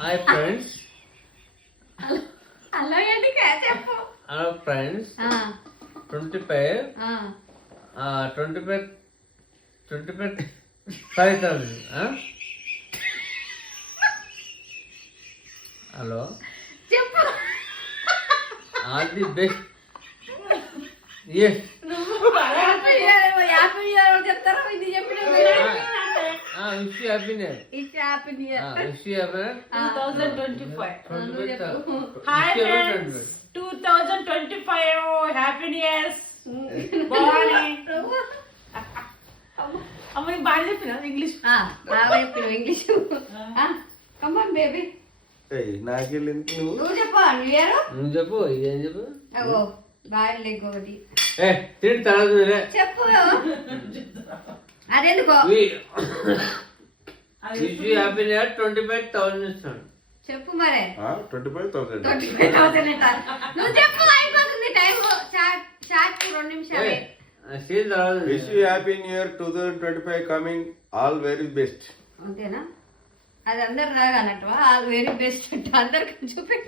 Hi friends. Hello ఏంటి చెప్పు. Hello friends. 25 5,000. Hello చెప్పు. All the best. ఎస్. చెప్తారా ఇది చెప్పిన wish you happy new year. It's happy new year. Wish you happy 2025. Hi friends, 2025 happy new years. అమ్మ బాగా చెప్పిన ఇంగ్లీష్. బాగా చెప్పిన ఇంగ్లీష్. Come on baby. నాకెళ్ళింది నువ్వు చెప్పు న్యూ ఇయర్. నువ్వు చెప్పు. ఏం చెప్పు. అగో బాగా లేకోది తిండి తర్వాత చెప్పు. అదెందుకో wish you happy new year. 25,000 ఇస్తాను. చెప్పు మరే. 25,000. 25,000 నువ్వు చెప్పు. అయిపోతుంది టైం. షార్ట్ 2 నిమిషాలే. Wish you happy new year 2025 coming. All very best. అంతేనా? అది అందరు రాగా అన్నట్టు ఆల్ వెరీ బెస్ట్ అంటే అందరికి చూపి